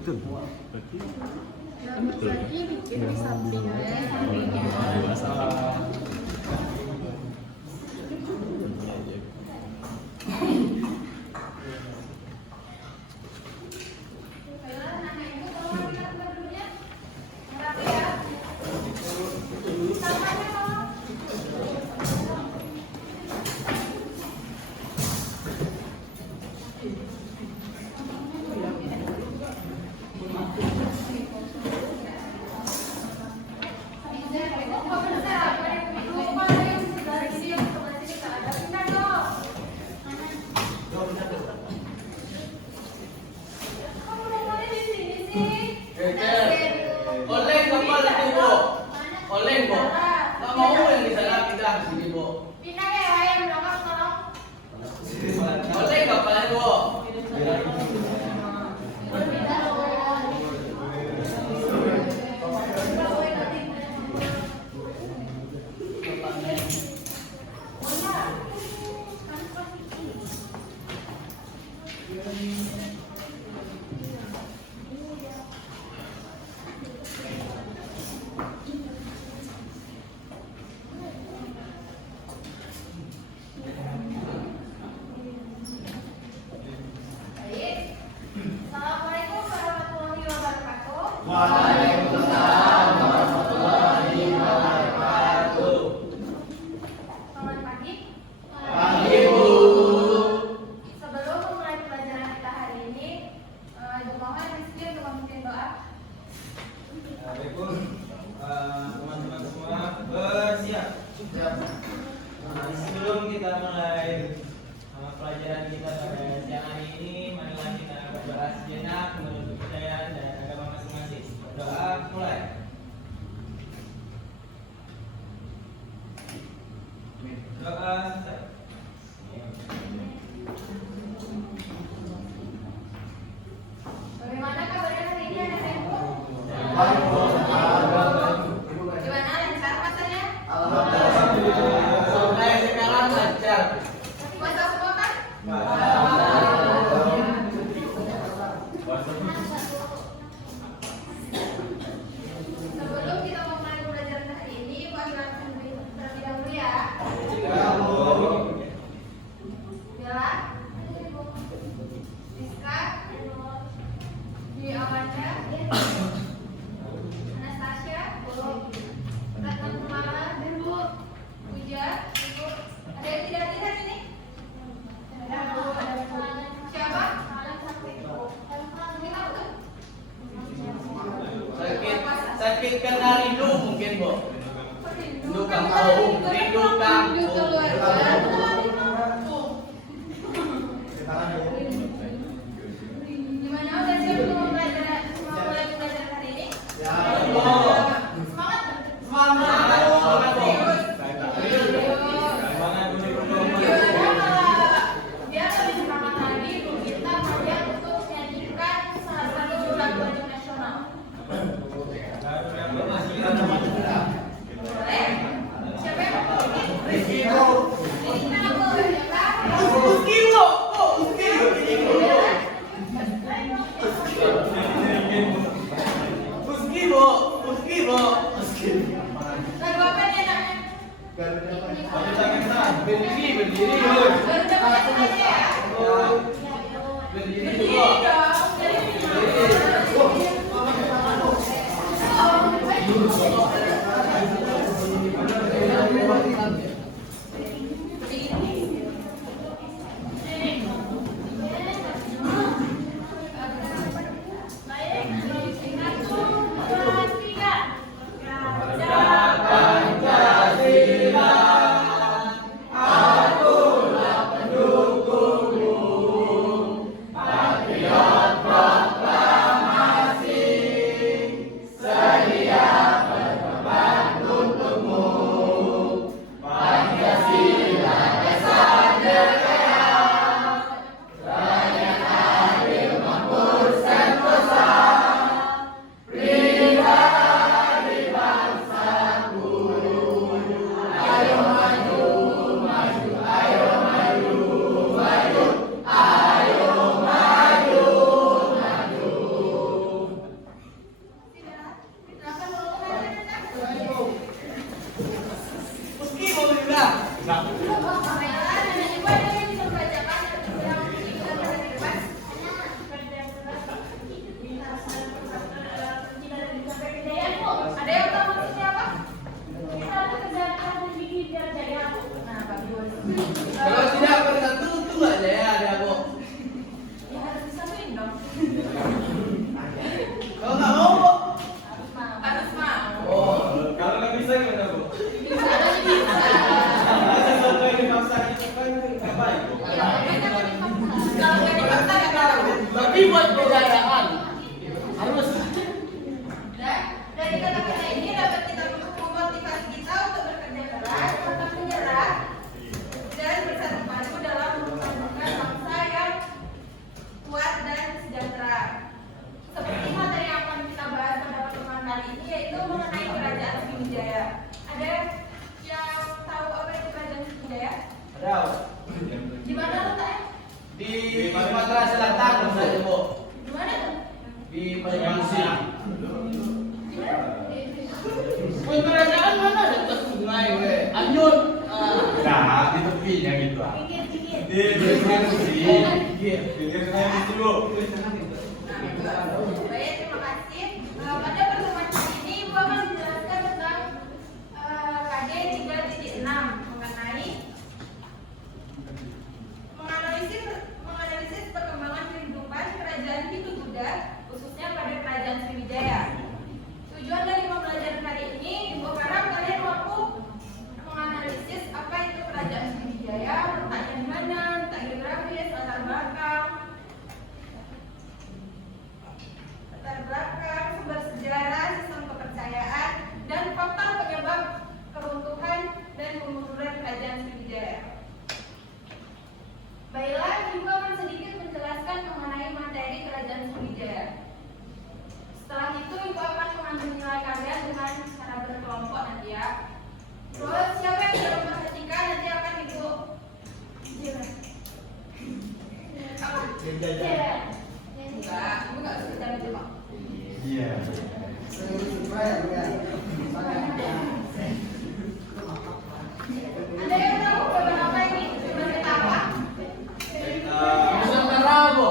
Betul. Berarti Betul. Lagi bikin di sampingnya. dua samping. Assalamualaikum warahmatullahi wabarakatuh. Waalaikumsalam warahmatullahi wabarakatuh. Selamat pagi. Pagi, Bu. Sebelum memulai pelajaran kita hari ini, Ibu mohon Rizky untuk memimpin doa. Assalamualaikum teman-teman semua, bersiap. Sebelum kita mulai pelajaran kita pada siang hari ini, marilah kita berdoa sejenak menurut kepercayaan dan agama masing-masing. Doa mulai. Doa selesai. Bagaimana kabarnya hari ini anak ibu? Gimana, lancar matanya? Sampai sekarang lancar. Masa semua kan? Sebelum kita memulai pelajaran hari ini, perkenalkan terlebih dahulu ya. Bella, Rizka, Dwi Amanda, Anastasia, Ratna Kumala, Puja, Ibu. Ada yang tidak hadir ini? Siapa? Sakit karena rindu mungkin, Bu. Rindu kampung, rindu kampung. Gimana, udah siap untuk memulai pelajaran hari ini? Semangat? Semangat, Bu. Biar lebih semangat lagi, kita mengajak untuk menyanyikan salah satu lagu wajib nasional. Boleh? Siapa yang mau? Rizky, Bu. Kita boleh, ya kan? Rizky, Bu. Rizky, Bu. Rizky, Bu. Lagu apa nih enaknya? Berdiri, berdiri. Baru dapat aja ya? Berdiri, Berdiri Bu. dong, dari Pancasila, aku Di Palembang siang. Di Kerajaan mana dekat sungai, we? Anyut. Nah, di tepinya gitu. pinggir. Di sungai Musi. Di sungai Musi bu. Baik, terima kasih. Pada pertemuan kali ini, Ibu akan menjelaskan tentang KD 3.6 mengenai menganalisis perkembangan kehidupan kerajaan Hindu Buddha, khususnya pada kerajaan Sriwijaya. Tujuan dari pembelajaran kali ini, Ibu harap kalian mampu menganalisis apa itu kerajaan Sriwijaya, letaknya di mana, letak geografis, latar belakang, sumber sejarah, sistem kepercayaan, dan faktor penyebab keruntuhan dan kemunduran kerajaan Sriwijaya. Baiklah, Ibu akan sedikit menjelaskan mengenai materi kerajaan Sriwijaya. Setelah itu, Ibu akan mengambil nilai kalian dengan cara berkelompok nanti ya. Terus, siapa yang belum memperhatikan nanti akan Ibu apa? Enggak, Ibu enggak bisa jalan jebak. Iya. Ada yang tahu beberapa ini? Coba kita apa? Nusantara, Bu.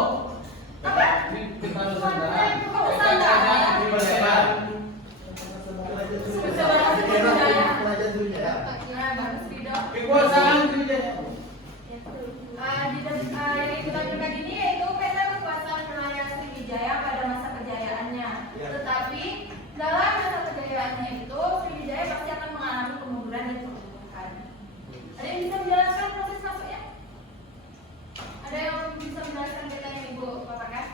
Apa? Ini kita Nusantara. Oh, Nusantara. Di Palembang. Nah, bagus Rido. Kekuasaan Sriwijaya. Yang kita berikan ini yaitu peta kekuasaan wilayah Sriwijaya pada masa kejayaannya. Tetapi dalam masa kejayaannya itu Sriwijaya pasti akan mengalami kemunduran dan keruntuhan. Ada yang bisa menjelaskan proses masuknya? Ada yang bisa menjelaskan peta yang Ibu paparkan?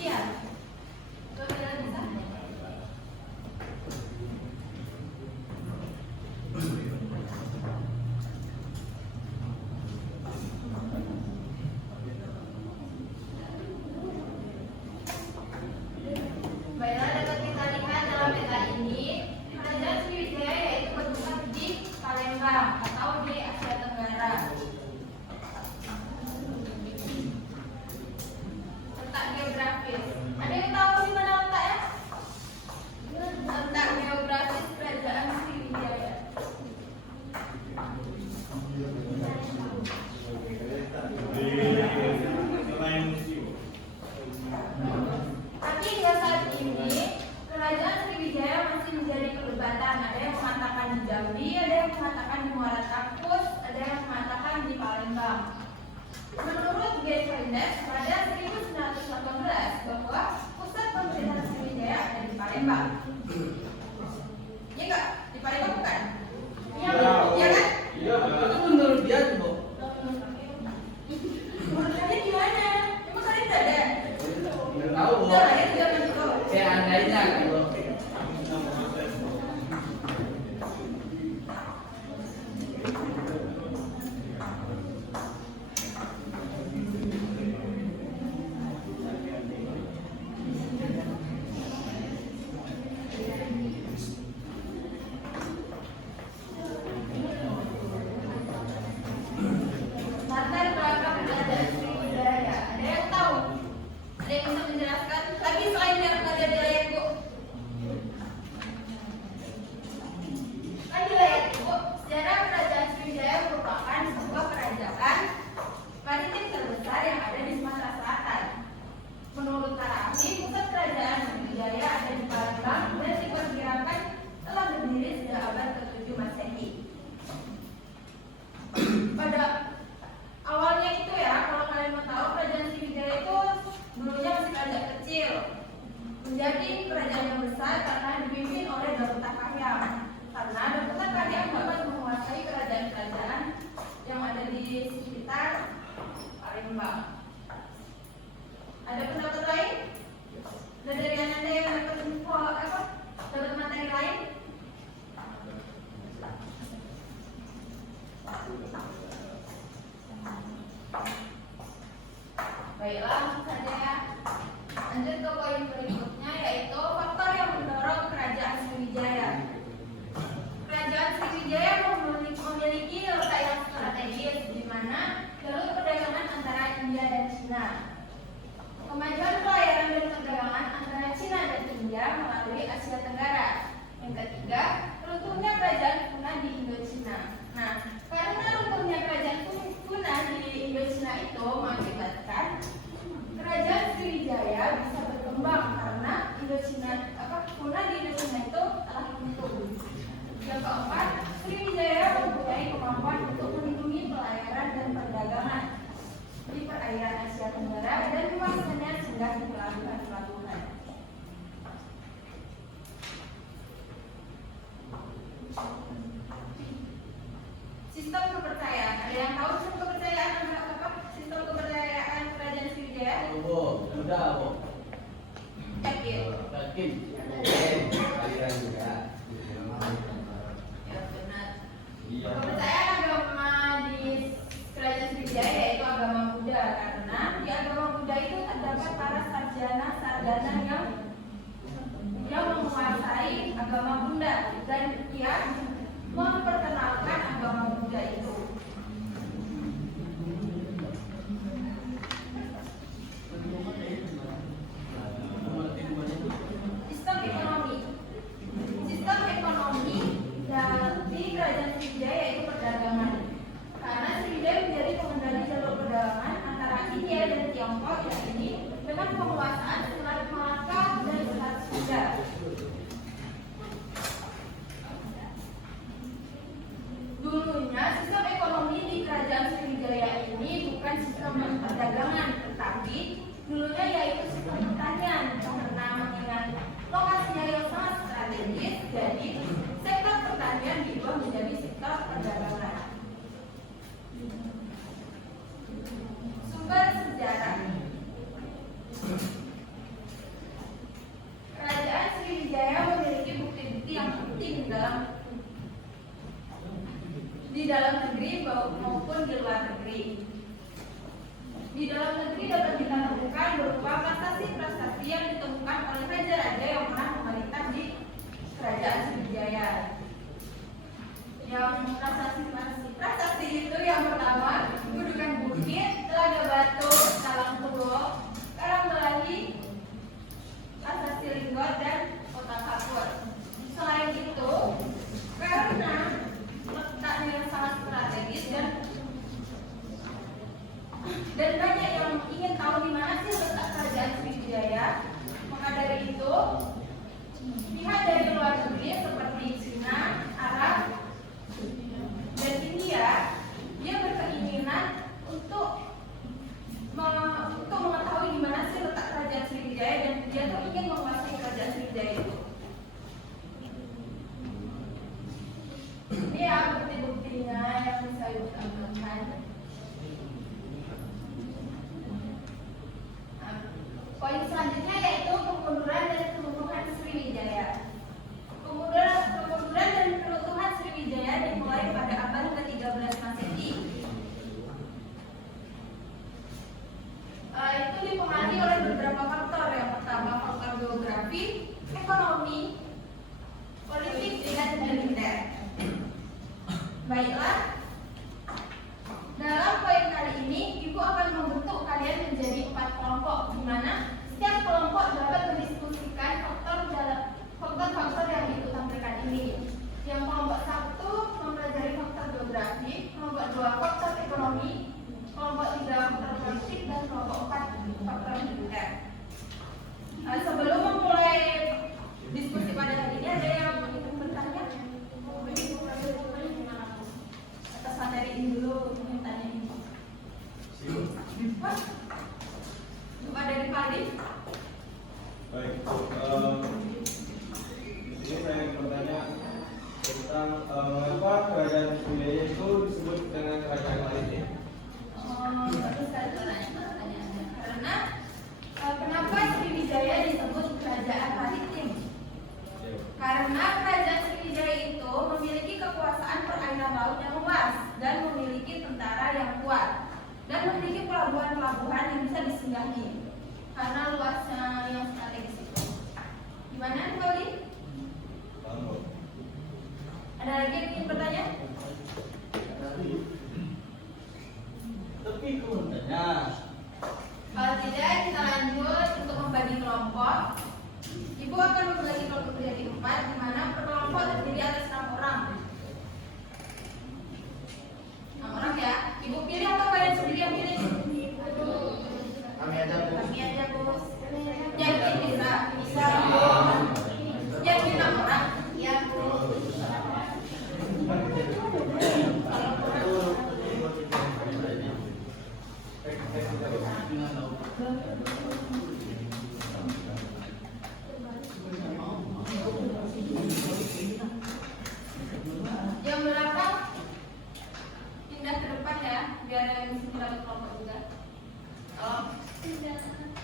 Iya. Coba kalian bisa? Baiklah, dapat kita lihat dalam peta ini, kerajaan Sriwijaya yaitu berpusat di Palembang atau di Asia Tenggara. Letak geografis. Ada yang tahu di mana letaknya? Letak geografis kerajaan Sriwijaya. Tapi hingga saat ini kerajaan Sriwijaya masih menjadi perdebatan. Ada yang mengatakan di Jambi, ada yang mengatakan di Muara Takus, ada yang mengatakan di Palembang. Menurut George Index pada 1918 bahwa pusat pemerintahan Sriwijaya ada di Palembang. Iya enggak? Di Palembang bukan? Iya kan? Iya, itu menurut dia tuh, Bu. Menurut kalian gimana? Emang kalian tidak ada? Nggak tahu, Bu. Udah lahir zaman itu. Seandainya gitu. Latar belakang kerajaan Sriwijaya. Ada yang tahu? Ada yang bisa menjelaskan? Lagi selain yang ada di layar Bu. Kan di layar Bu, sejarah kerajaan Sriwijaya merupakan sebuah kerajaan maritim terbesar yang ada di Sumatera Selatan. Menurut para ahli, pusat kerajaan Sriwijaya ada di Palembang dan diperkirakan telah berdiri sejak abad ke-7 Masehi. Pada awalnya itu ya, kalau kalian mau tahu, kerajaan Sriwijaya itu dulunya masih kerajaan kecil menjadi kerajaan yang besar karena dipimpin oleh Daruta Kahyang. Karena Daruta Kahyang dapat menguasai kerajaan-kerajaan yang ada di sekitar Palembang. Ada pendapat lain? Ada dari Anda yang dapat info apa? Dapat materi lain? Baiklah, langsung saja ya. Lanjut ke poin berikutnya, yaitu faktor yang mendorong kerajaan Sriwijaya. Kerajaan Sriwijaya memiliki letak yang strategis, di mana jalur perdagangan antara India dan Cina. Kemajuan pelayaran dan perdagangan antara Cina dan India melalui Asia Tenggara. Yang ketiga, runtuhnya kerajaan Kuna di Indochina. Nah, karena runtuhnya kerajaan Kuna di Indochina itu mengakibatkan kerajaan Sriwijaya bisa berkembang karena Kuna di Indochina itu telah runtuh. Yang keempat, Sriwijaya mempunyai kemampuan untuk melindungi pelayaran dan perdagangan di perairan Asia Tenggara dan luasannya sudah di pelabuhan-pelabuhan. Sistem kepercayaan. Ada yang tahu sistem kepercayaan apa? Sistem kepercayaan kerajaan Sriwijaya? Sudah, Bu. Yakin? Yakin. Aliran juga. Ya benar. Iya. Kepercayaan agama di kerajaan Sriwijaya yaitu agama Buddha, karena di agama Buddha itu terdapat para sarjana yang menguasai agama Buddha dan dia memperkenalkan agama Buddha itu. Sistem ekonomi. Sistem ekonomi di kerajaan Sriwijaya yaitu perdagangan. Karena Sriwijaya menjadi pengendali jalur perdagangan antara India dan Tiongkok ini dengan penguasaan Selat Malaka dan Selat Sunda. Dulunya sistem ekonomi di kerajaan Sriwijaya ini bukan sistem perdagangan, tetapi dulunya yaitu sistem pertanian karena mengingat lokasinya yang sangat strategis, jadi sektor pertanian diubah menjadi sektor perdagangan. Sumber sejarah. Kerajaan Sriwijaya memiliki bukti-bukti yang penting di dalam negeri maupun di luar negeri. Di dalam negeri dapat kita temukan berupa prestasi-prestasi yang ditemukan oleh raja-raja yang pernah memerintah di kerajaan Sriwijaya. Yang prestasi itu yang pertama, Gundukan Bukit, Telaga Batu, Talang Tulo, Karangbelahi, Prasasti Linggot, dan Kota Kapur. Selain itu, karena letaknya yang sangat strategis dan banyak yang ingin tahu di mana sih letak kerajaan Sriwijaya, maka dari itu pihak dari luar negeri seperti Cina, Arab, dan India dia berkeinginan untuk mengetahui di mana sih letak kerajaan Sriwijaya dan dia tuh ingin menguasai kerajaan Sriwijaya itu. Ini ya bukti-buktinya yang bisa ibu tampilkan. Poin selanjutnya yaitu kemunduran dan keruntuhan Sriwijaya. Kemunduran dan keruntuhan Sriwijaya dimulai pada abad ke-13 Masehi. Itu dipengaruhi oleh beberapa faktor. Yang pertama faktor geografi, ekonomi, politik, dan militer. Baiklah, dalam poin kali ini Ibu akan membentuk kalian menjadi 4 kelompok, di mana setiap kelompok dapat mendiskusikan faktor-faktor yang Ibu tampilkan ini. Yang kelompok 1 mempelajari faktor geografi, kelompok 2 faktor ekonomi, kelompok 3 faktor politik, dan kelompok 4 faktor militer. Sebelum memulai diskusi pada hari ini, ada yang ingin bertanya? Atas materi ini dulu ingin tanya ini. Coba dari Pak Adi. Baik, ini saya ingin bertanya tentang mengapa kerajaan Sriwijaya itu disebut dengan kerajaan maritim. Bagus sekali pertanyaannya. Karena kenapa Sriwijaya disebut kerajaan maritim? Karena kerajaan Sriwijaya itu memiliki kekuasaan perairan laut yang luas dan memiliki dan memiliki pelabuhan-pelabuhan yang bisa disinggahi karena luasnya yang strategis itu. Gimana, Pauli? Ada lagi yang ingin bertanya? Tapi kemudiannya Kalau tidak, kita lanjut untuk membagi kelompok. Ibu akan membagi kelompok menjadi 4, di mana per kelompok terdiri atas 6 orang. 6 orang ya. Ibu pilih atau kalian sendiri yang pilih? kami ada Bu. Kami aja, Bu. Yakin bisa? Bisa, Bu. Yakin 6 orang? Iya, Bu. Yang belakang pindah ke depan ya, biar yang di sini dapat kelompok juga. Oh,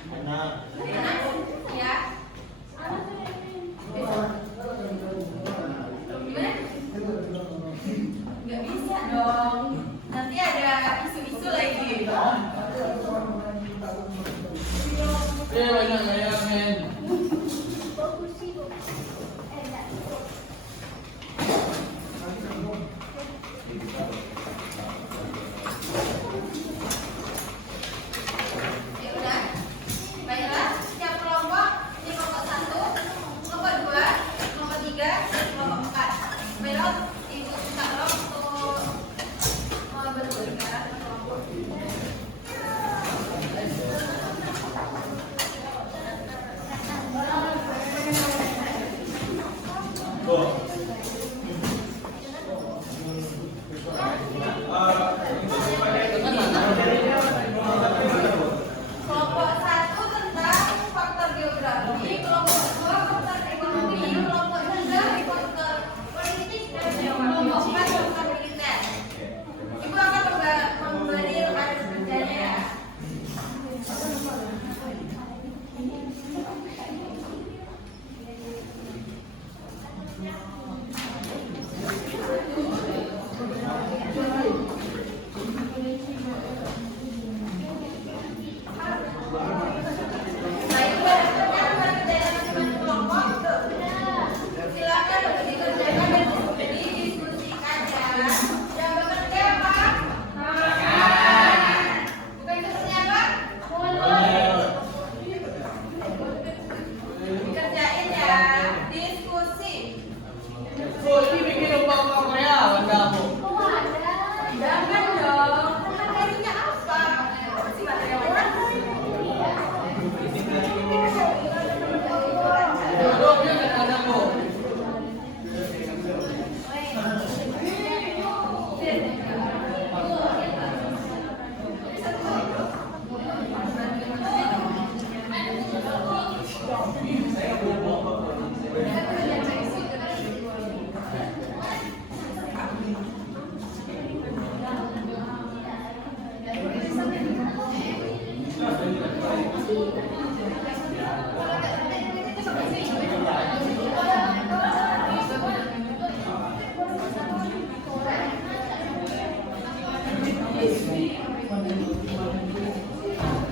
Benar. enak ya. Gimana? Nggak bisa dong. Nanti ada isu-isu lagi. Banyak ya, men. Ya udah. Baiklah, setiap kelompok ini kelompok 1, kelompok 2, kelompok 3, kelompok 4. Baiklah, Ibu minta tolong untuk berbicara ke kelompok. Kelompok 1 tentang faktor geografi, kelompok 2 faktor ekonomi, kelompok 3 faktor politik, dan kelompok 4 faktor militer. Ibu akan memberi rekan kerjanya ya. Baiklah, rekan kerjanya masing-masing kelompok. Silakan untuk dikerjakan dan didiskusikan ya. Yang bekerja apa? Bukan seperti apa? Dikerjain ya. Diskusi. Bu, ini bikin lupa Korea, ada Bu. Jangan dong. Materinya apa? Si materi apa? Dua-duanya kan ada Bu.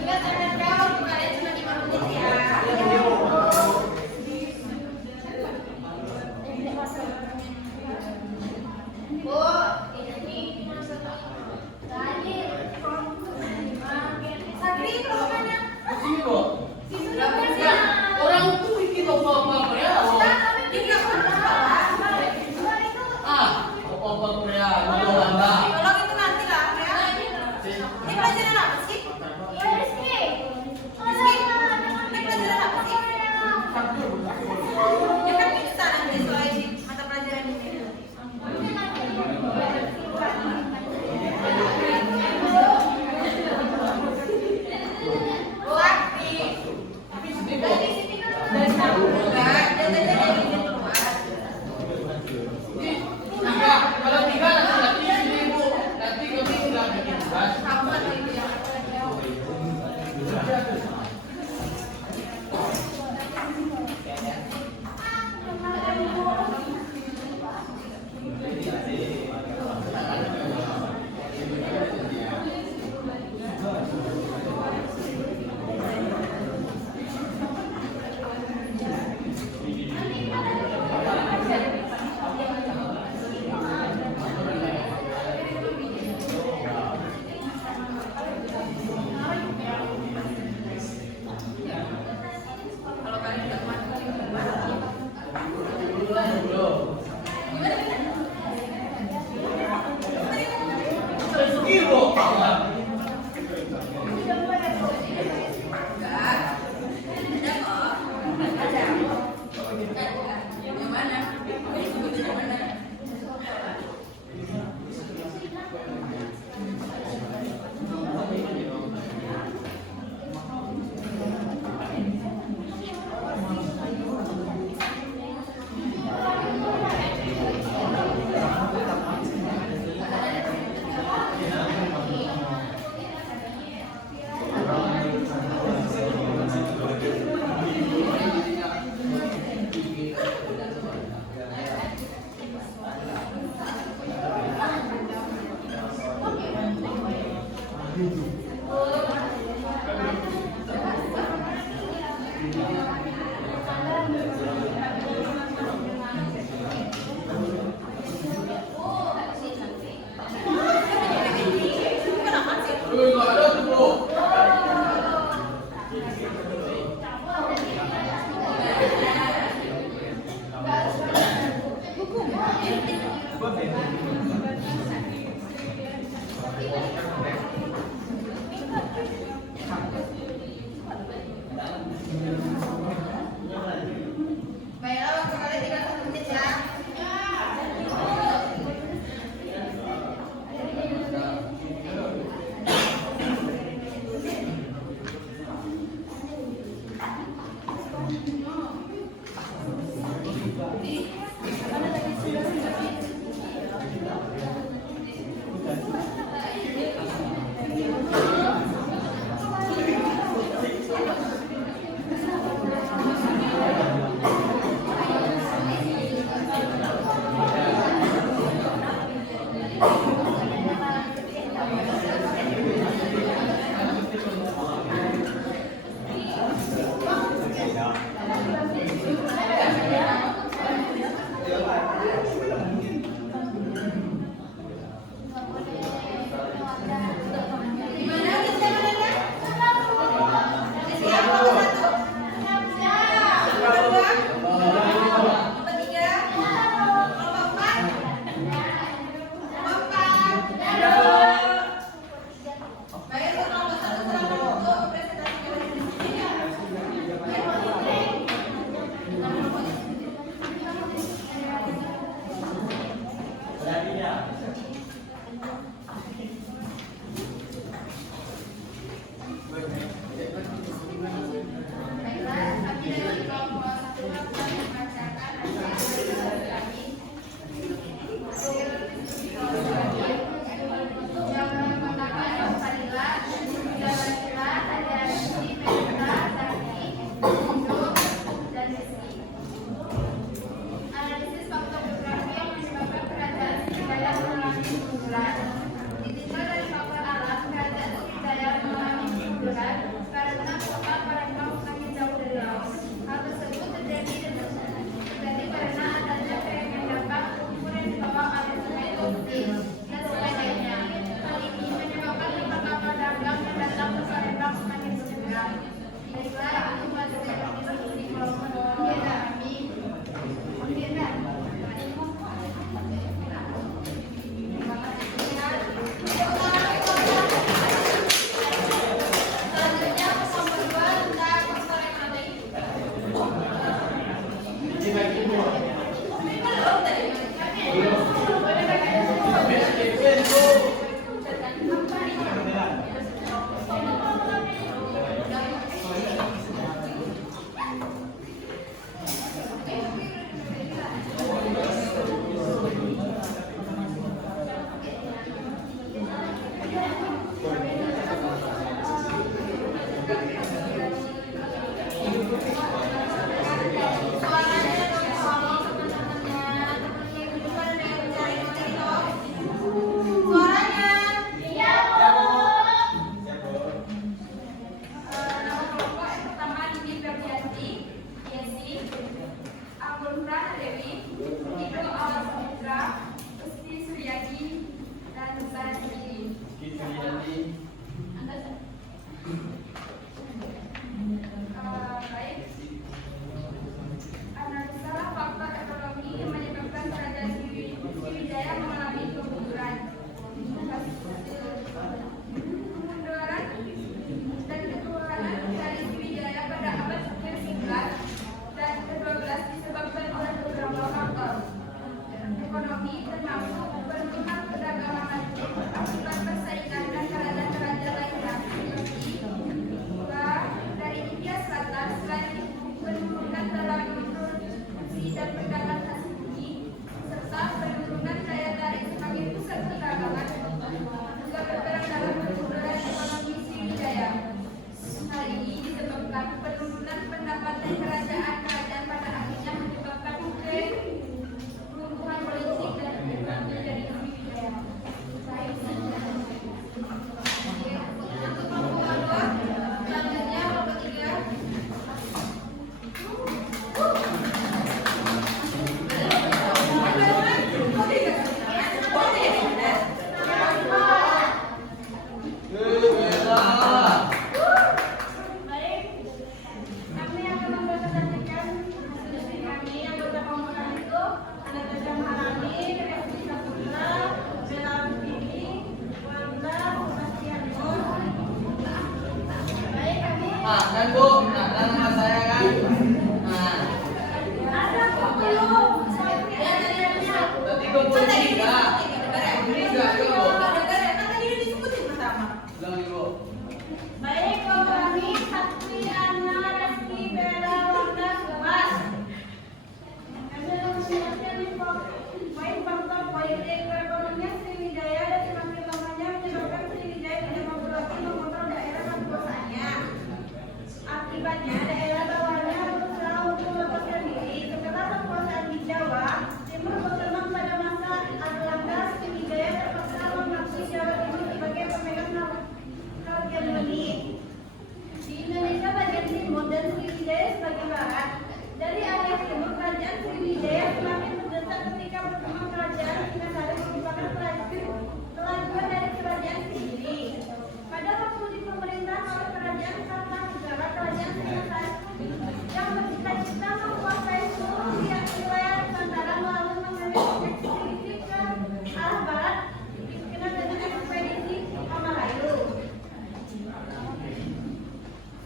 Ingat anak waktu kalian cuma 5 menit ya. Bu, ini Sakri, kelompokannya. Sini Bu. Berapa sih? Orang itu bikin lupa Korea. Ini nggak pernah. Ah, lupa Korea, itu Anda. Tolong itu nanti lah ya. Ini pelajaran apa sih? Yang mana? Yang mana? Nggak ada tuh, Bro. Baiklah, waktu kalian tinggal 1 menit ya. Nah, kan Bu, nah nama saya kan. Nah, Ada kok belum. tadi kok Bu tiga. Tiga ya Bu. Tadi udah disebutin pertama. Bilang Ibu. Baik, kami Satriana Reski Bella Wanda Subas. Kami adalah menjelaskan baik faktor politik perekonomian Sriwijaya dan semakin lamanya menyebabkan Sriwijaya tidak mampu lagi mengontrol daerah kekuasaannya. Akibatnya daerah bawahannya berusaha untuk melepaskan diri. Setelah kekuasaan di Jawa Timur berkembang pada masa Erlangga, Sriwijaya terpaksa mengakui Jawa Timur sebagai pemegang hegemoni. Di Indonesia bagian timur dan Sriwijaya sebagian barat. Dari area timur, kerajaan Sriwijaya semakin mendesak ketika berkembang kerajaan Singasari merupakan kelajuan dari kerajaan sendiri. Pada waktu di pemerintah oleh kerajaan Kartanegara, kerajaan Singasari yang bercita-cita menguasai seluruh wilayah Nusantara melalui mengirim ekspedisi ke arah barat dikenal dengan ekspedisi Amalayu.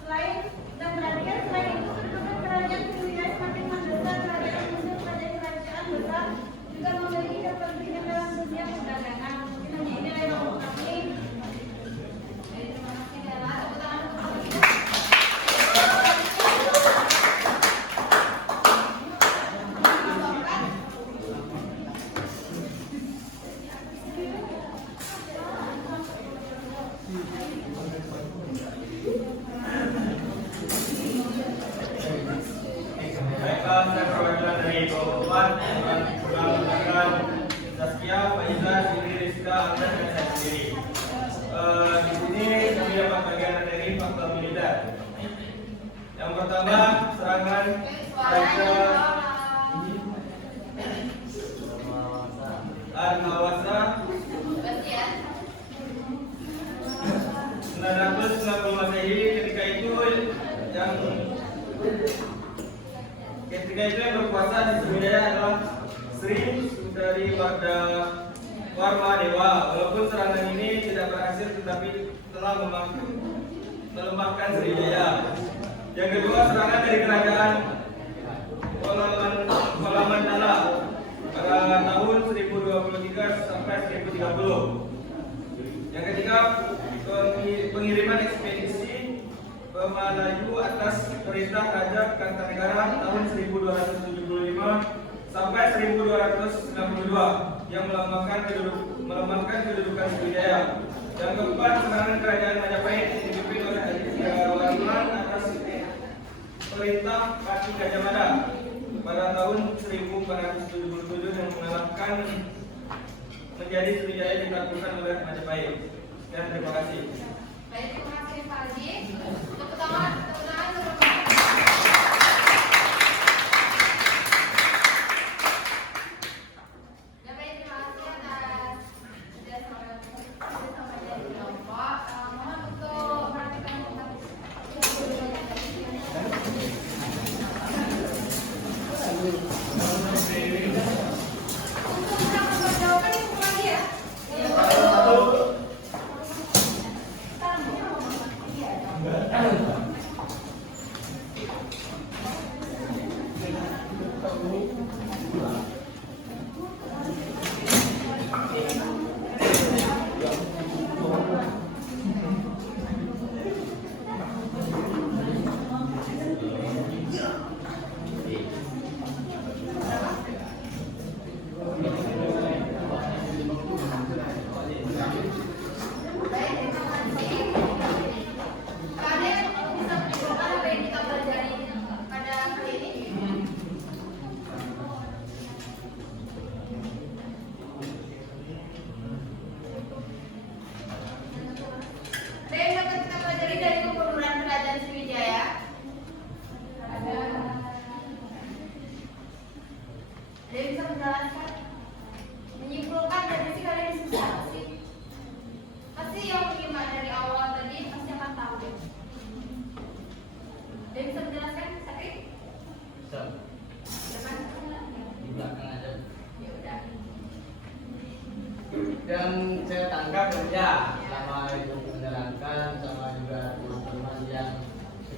Selain itu kedudukan kerajaan Sriwijaya semakin mendesak. Kerajaan Mesir sebagai kerajaan besar juga memiliki kepentingan dalam dunia perdagangan. Mungkin hanya ini yang mau kami. Terima kasih Bella. Tepuk tangan untuk kita. Baiklah, saya perwakilan dari Kabupaten dengan menggunakan Zaskia, Faiza, Siri, Rizka, Anda, dan saya sendiri. Di sini kami dapat bagian dari fakta militer. Yang pertama, serangan Raja Arnawasa 990 Masehi. Ketika itu yang berkuasa di Sriwijaya adalah Sri Sundari Warma Dewa. Walaupun serangan ini tidak berhasil, tetapi telah melemahkan Sriwijaya. Yang kedua, serangan dari kerajaan Kolamandala pada tahun 1023 sampai 1030. Yang ketiga, pengiriman ekspedisi ke Melayu atas perintah Raja Kartanegara tahun 1275 sampai 1292 yang melemahkan kedudukan Sriwijaya. Yang keempat, serangan kerajaan Majapahit yang dipimpin oleh Aditya Warman atas perintah Pati Gajah Mada pada tahun 1477 yang mengalahkan menjadi Sriwijaya ditaklukkan oleh Majapahit. Dan terima kasih. Baik, terima kasih Pak Haji. Untuk pertama, ya baik, terima kasih atas penjelasan dari Bapak. Mohon untuk perhatikan untuk yang jawaban itu lagi ya.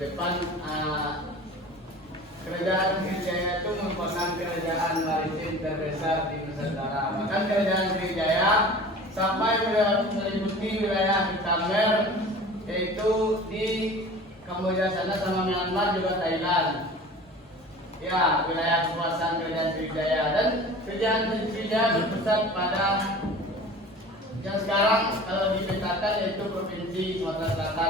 depan kerajaan Sriwijaya itu merupakan kerajaan maritim terbesar di Nusantara. Bahkan kerajaan Sriwijaya sampai meliputi wilayah di Khmer, yaitu di Kamboja sana sama Myanmar juga Thailand. Ya, wilayah kekuasaan kerajaan Sriwijaya, dan kerajaan Sriwijaya berpusat pada yang sekarang kalau dipetakan yaitu provinsi Sumatera Selatan.